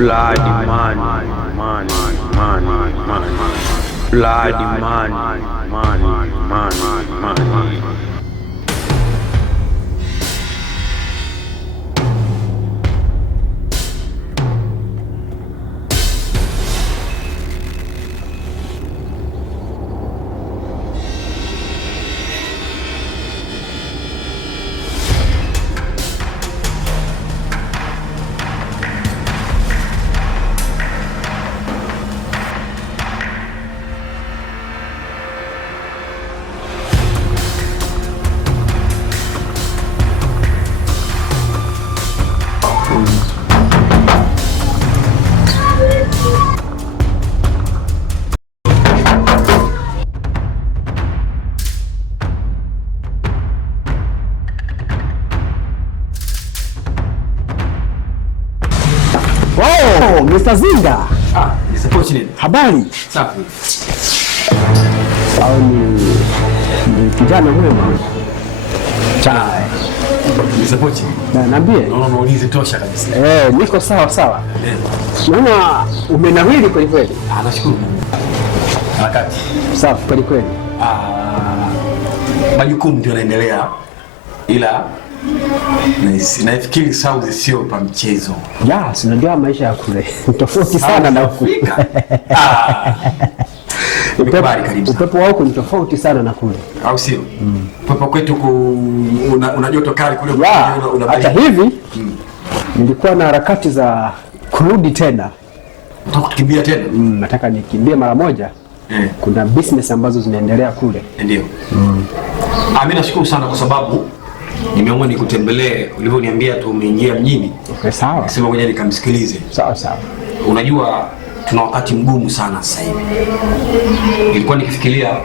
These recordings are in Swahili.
Bloody money, money, money, money. Bloody money, money, money, money. Oh, Mr. Zinga. Mr. Pochi. Habari? Safi. Au ni kijana mwema. Chai. Mr. Pochi. Na niambie. Naona ulizi tosha kabisa. Niko sawa. Naona umenawiri kweli kweli. Nashukuru. Harakati. Safi kweli kweli. Majukumu ndio yanaendelea. Ila nafikiri Saudi sio pa mchezo. Unajua maisha ya kule tofauti sana na huku. Upepo wa huku ni tofauti sana na kule. Au sio? Upepo kwetu una joto kali kule una. Hata hivi nilikuwa na harakati za kurudi tena. Unataka kukimbia tena? Nataka nikimbie mara moja. Kuna business ambazo zinaendelea kule. Ndio. Mimi nashukuru sana kwa sababu nimeamua nikutembelee. Ulivyoniambia tu umeingia mjini. Okay, sawa. Sema ngoja nikamsikilize. Sawa. Unajua tuna wakati mgumu sana sasa hivi. Nilikuwa nikifikiria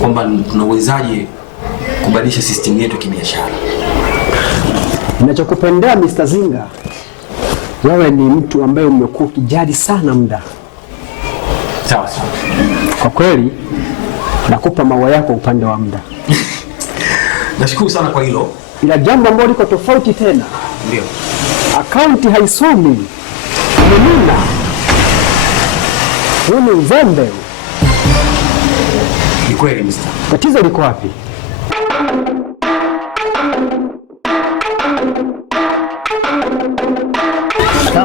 kwamba tunawezaje kubadilisha system yetu kibiashara. Ninachokupendea Mr. Zinga, wewe ni mtu ambaye umekuwa ukijali sana muda. Sawa. Kwa kweli nakupa maua yako upande wa muda. Nashukuru sana kwa hilo. Ila jambo ambalo liko tofauti tena. Ndio. Akaunti haisomi. Umenuna. Huu ni uzembe. Ni kweli Mr. Tatizo liko wapi?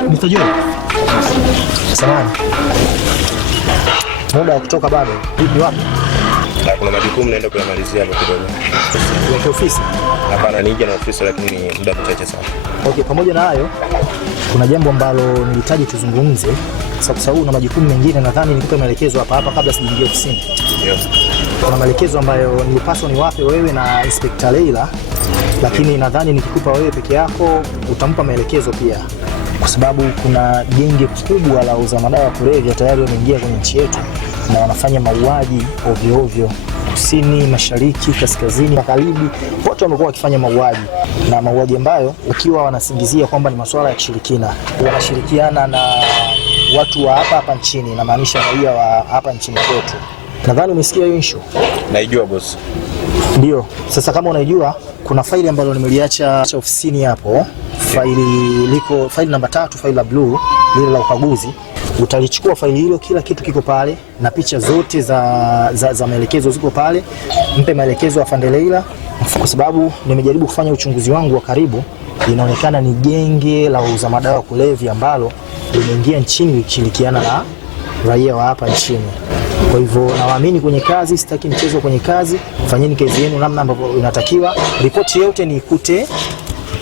Mr. Joe. Samahani. Muda wa kutoka bado. Vipi wapi? Kuna majukumu naenda kuyamalizia hapo kidogo. Kwa ofisi? Hapana, nije na ofisi lakini ni muda mchache sana. Okay, pamoja na hayo kuna jambo ambalo nilihitaji tuzungumze kwa sababu na majukumu mengine nadhani nikupe maelekezo hapa kabla sijaingia ofisini. Yes. Kuna maelekezo ambayo nilipaswa niwape wewe na Inspector Leila, lakini nadhani nikikupa wewe peke yako utampa maelekezo pia. Kwa sababu kuna genge kubwa la uza madawa ya kulevya tayari wameingia kwenye nchi yetu na wanafanya mauaji ovyo. Kusini, mashariki, kaskazini, magharibi, wote wamekuwa wakifanya mauaji na mauaji ambayo ukiwa wanasingizia kwamba ni masuala ya kishirikina. Wanashirikiana na watu wa hapa nchini, na maanisha raia wa hapa nchini kwetu. Nadhani umesikia hiyo issue? Naijua boss. Ndio. Sasa kama unaijua, kuna faili ambalo nimeliacha ofisini hapo. Faili namba 3, faili la blue, lile la ukaguzi. Utalichukua faili hilo, kila kitu kiko pale na picha zote za maelekezo ziko pale. Mpe maelekezo afande Leila, kwa sababu nimejaribu kufanya uchunguzi wangu wa karibu. Inaonekana ni genge la uza madawa ya kulevya ambalo limeingia nchini likishirikiana na raia wa hapa nchini. Kwa hivyo nawaamini kwenye kazi, sitaki mchezo kwenye kazi. Fanyeni kazi yenu namna ambavyo inatakiwa. Ripoti yote niikute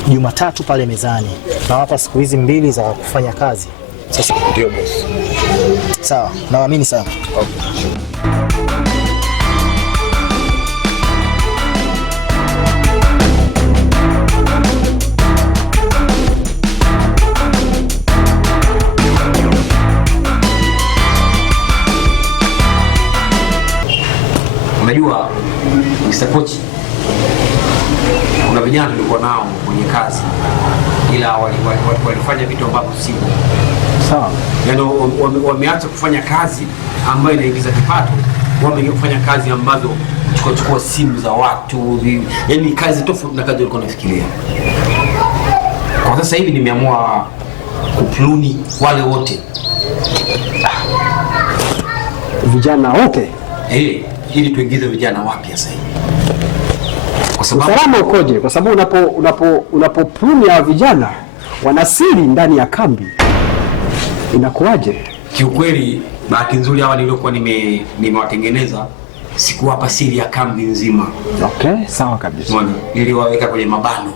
Jumatatu pale mezani. Nawapa siku hizi 2 za kufanya kazi. Sasa ndio boss. Sawa, nawaamini sana. Okay. Unajua Mr. Pochi, kuna vijana tulikuwa nao kwenye kazi ila walifanya vitu ambavyo sivyo. Sawa. Yaani wameacha kufanya kazi ambayo inaingiza kipato, wameingia kufanya kazi ambazo kuchukua simu za watu, yaani kazi tofauti na kazi walikuwa wanafikiria. Kwa sasa hivi nimeamua kupluni wale wote. Vijana wote? Ili tuingize vijana wapya sasa hivi. Kwa sababu usalama ukoje? Kwa sababu unapopluni ya vijana wanasiri ndani ya kambi, inakuwaje? Kiukweli bahati nzuri hawa niliokuwa nimewatengeneza sikuwapa siri ya kambi nzima. Okay, sawa kabisa. Unaona, niliwaweka kwenye mabano,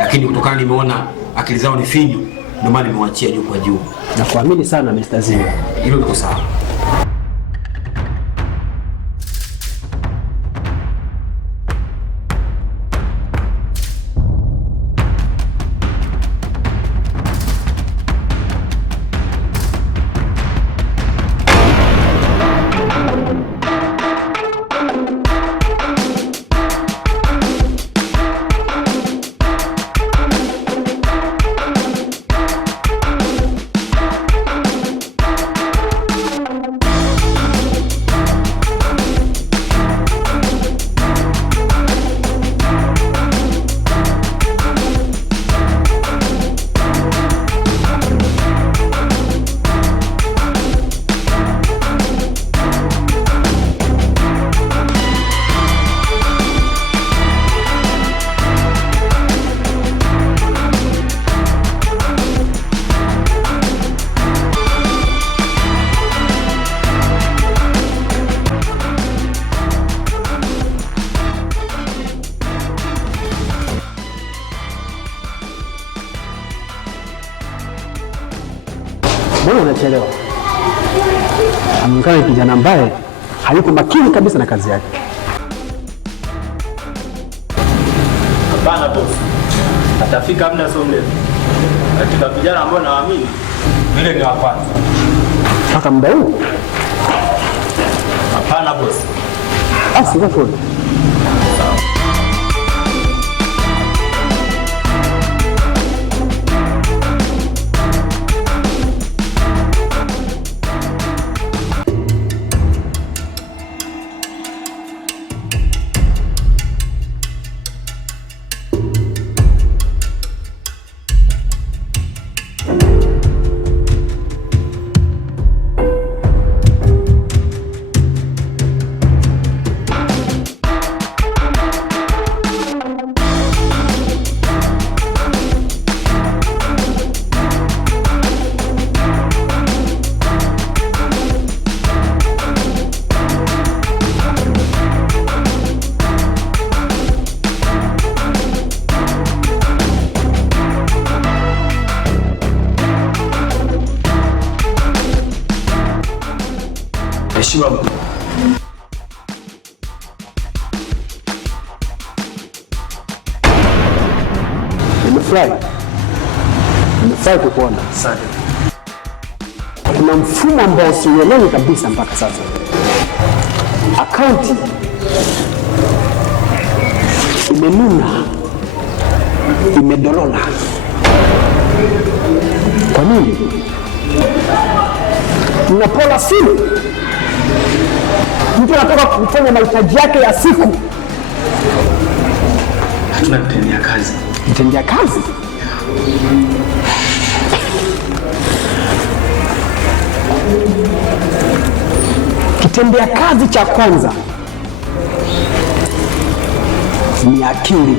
lakini kutokana nimeona akili zao ni finyu, ndio maana nimewachia juu kwa juu. Nakuamini sana Mr. Zinga. Hilo liko sawa. Mbona unachelewa? Anaonekana kijana ambaye hayuko makini kabisa na kazi yake. Hapana boss. Atafika muda sio mrefu. Katika vijana ambao nawaamini, vile ni wa kwanza. Mpaka muda huu? Hapana boss. Sio kweli. Mheshimiwa Mkuu. Nimefurahi kukuona. Asante. Kuna mfumo ambao siuelewi kabisa mpaka sasa. Akaunti imenuna, imedorora. Kwa nini? Mnapola simu, mtu anataka kufanya mahitaji yake ya siku. Hatuna vitendea kazi. Vitendea kazi? Kitendea kazi cha kwanza ni akili.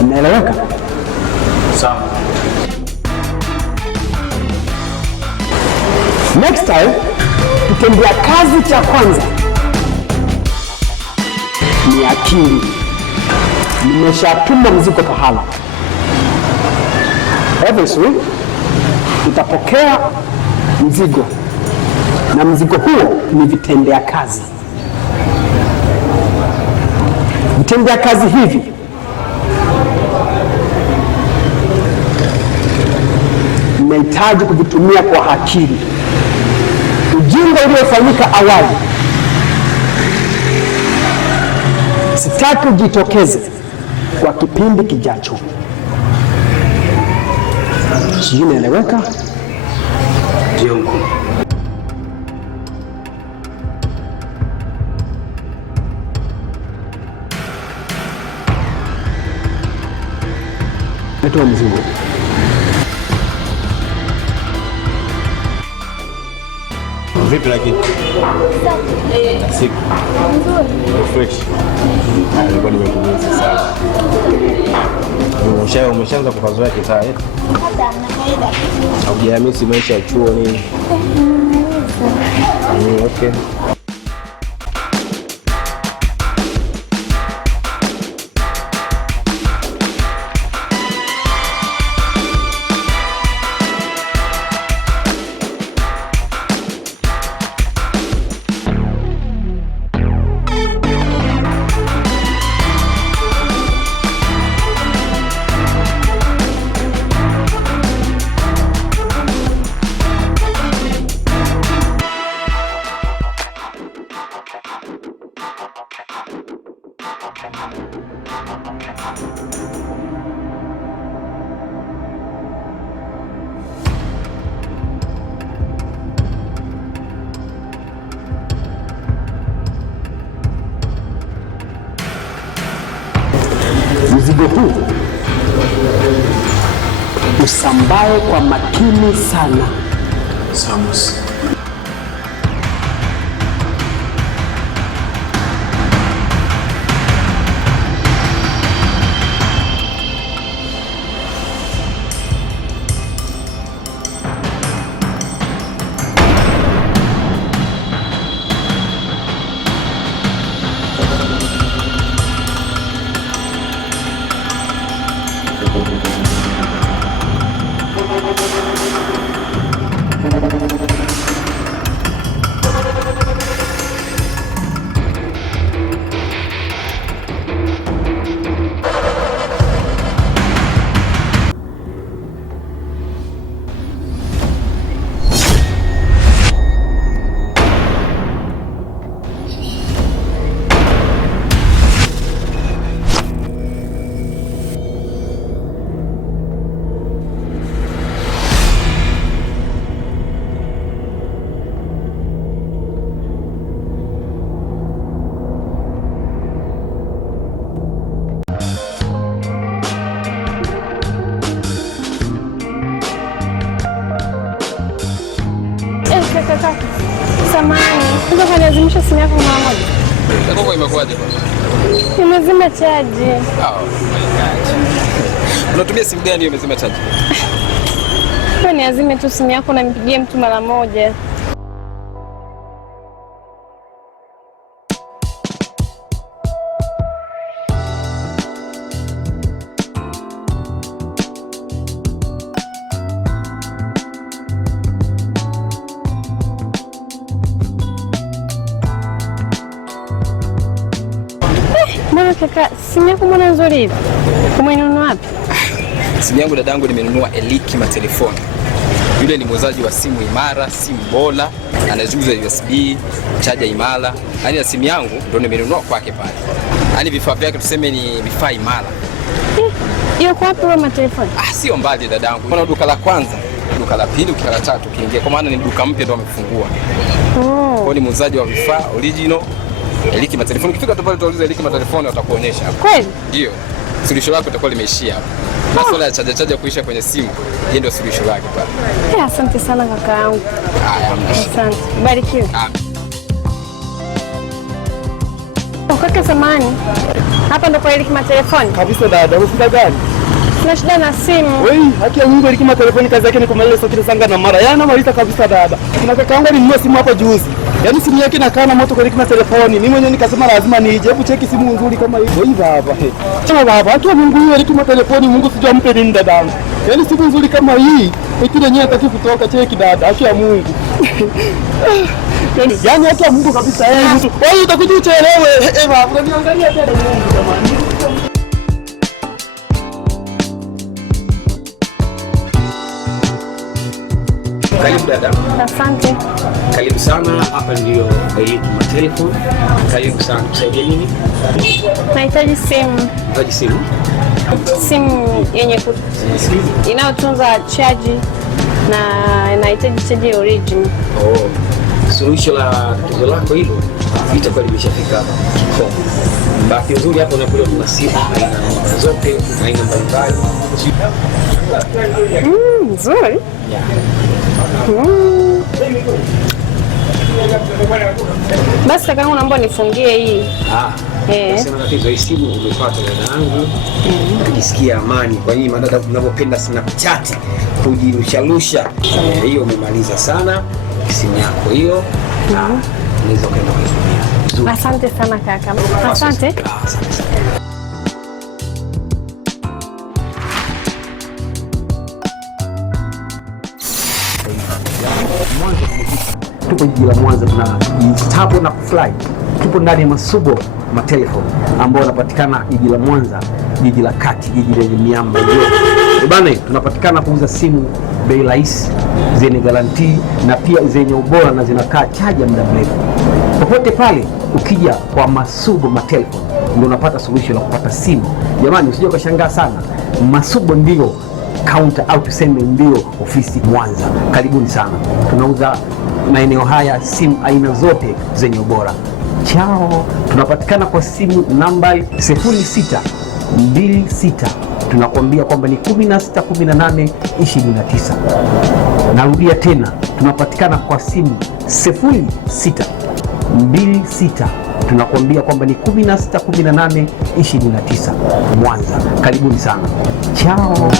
Unaeleweka? Sawa. Next time, kitendea kazi cha kwanza ni akili. Nimeshatuma mzigo pahala. Obviously, utapokea mzigo na mzigo huo ni vitendea kazi. Vitendea kazi hivi ninahitaji kuvitumia kwa akili. Ujinga uliofanyika awali sitaki ujitokeze kwa kipindi kijacho. Sijui naeleweka? Ndio mkuu. Nimetoa mzigo. Vipi lakini? Siku. Fresh. Nilikuwa nimekuuliza sana. Umeshaanza kukazoea kitaa eh? Haujahamisi maisha ya chuo nini? Okay. Mzigo huu usambae kwa makini sana. Samus. Kaka, samahani, unaweza kuniazimisha simu yako mara moja? Kaka, imekuwaje bwana? Nimezima chaji. Unatumia simu gani hiyo imezima chaji? Kwa niazime tu simu yako na nipigie mtu mara moja. Kaka, simu yako mbona nzuri hivi? Umenunua wapi? Simu yangu dadangu nimenunua Eliki Matelefoni. Yule ni muuzaji wa simu imara, simu bora, anauza USB, chaja imara. Yaani simu yangu ndio nimenunua kwake pale. Yaani vifaa vyake tuseme ni vifaa imara. Yuko wapi wewe Matelefoni? Sio mbali dadangu. Kuna duka la kwanza, duka la pili, duka la tatu kiingia. Kwa maana ni duka mpya ndio amefungua. Kwa ni muuzaji wa vifaa original Eliki Matelefoni. Ukifika tu pale utauliza Eliki Matelefoni watakuonyesha hapo. Kweli? Ndio. Suluhisho lako litakuwa limeishia hapo. Masuala ya chaja kuisha kwenye simu, hiyo ndio suluhisho lake pale. Asante sana kaka yangu. Asante. Barikiwe. Kaka samani. Hapa ndo kwa Eliki Matelefoni. Kabisa dada, usida gani? Sina shida na simu. Wewe, haki ya Mungu Eliki Matelefoni kazi yake ni kumaliza soketi sanga na mara. Yana malita kabisa dada. Kuna kaka yangu alinunua simu hapa juzi. Yaani simu yake inakaa na moto kwa Eliki Matelefoni. Mimi mwenyewe nikasema lazima nije. Hebu cheki simu nzuri kama hiyo. Hii baba. Chama baba, haki ya Mungu hiyo Eliki Matelefoni Mungu sijua mpe nini dadangu. Yaani simu nzuri kama hii, eti yenyewe hataki kutoka cheki dada. Haki ya Mungu. Yaani haki ya Mungu kabisa yeye mtu. Wewe utakuja uchelewe. Baba, unaniangalia tena Mungu jamani. Karibu dada. Asante. Karibu sana, hapa ndio Eliki Matelefoni. Karibu sana, kusaidia nini? Nahitaji simu. Unahitaji simu? Simu yenye inayotunza chaji na nahitaji chaji original. Suluhisho la tatizo lako hilo itakuwa limeshafika kikomo. Bahati nzuri hapo unakuwa tuna simu aina zote, aina mbalimbali. Nzuri. Basi kaka, naomba nifungie hii. Sema tatizo, hii simu umepata dada yangu. Ukisikia amani. Kwa hiyo madada mnapopenda Snapchat kujirusharusha, hiyo umemaliza sana simu yako hiyo. Unaweza kwenda kuitumia. Asante sana kaka. Asante. Tupo jiji la Mwanza, tunajistabu na kufly. Tupo ndani ya Masubo Matelefoni ambao unapatikana jiji la Mwanza, jiji la kati, jiji lenye miamba yote. Bana, tunapatikana kuuza simu bei rahisi zenye garantii na pia zenye ubora na zinakaa chaja muda mrefu. Popote pale ukija kwa Masubo Matelefoni ndio unapata solution la kupata simu. Jamani, usije ukashangaa sana. Masubo ndio counter au tuseme ndio ofisi Mwanza. Karibuni sana. Tunauza maeneo haya simu aina zote zenye ubora. Chao, tunapatikana kwa simu namba 0626. Tunakwambia kwamba ni 161829. Narudia tena, tunapatikana kwa simu 0626. Tunakwambia kwamba ni 161829 Mwanza. Karibuni sana. Chao.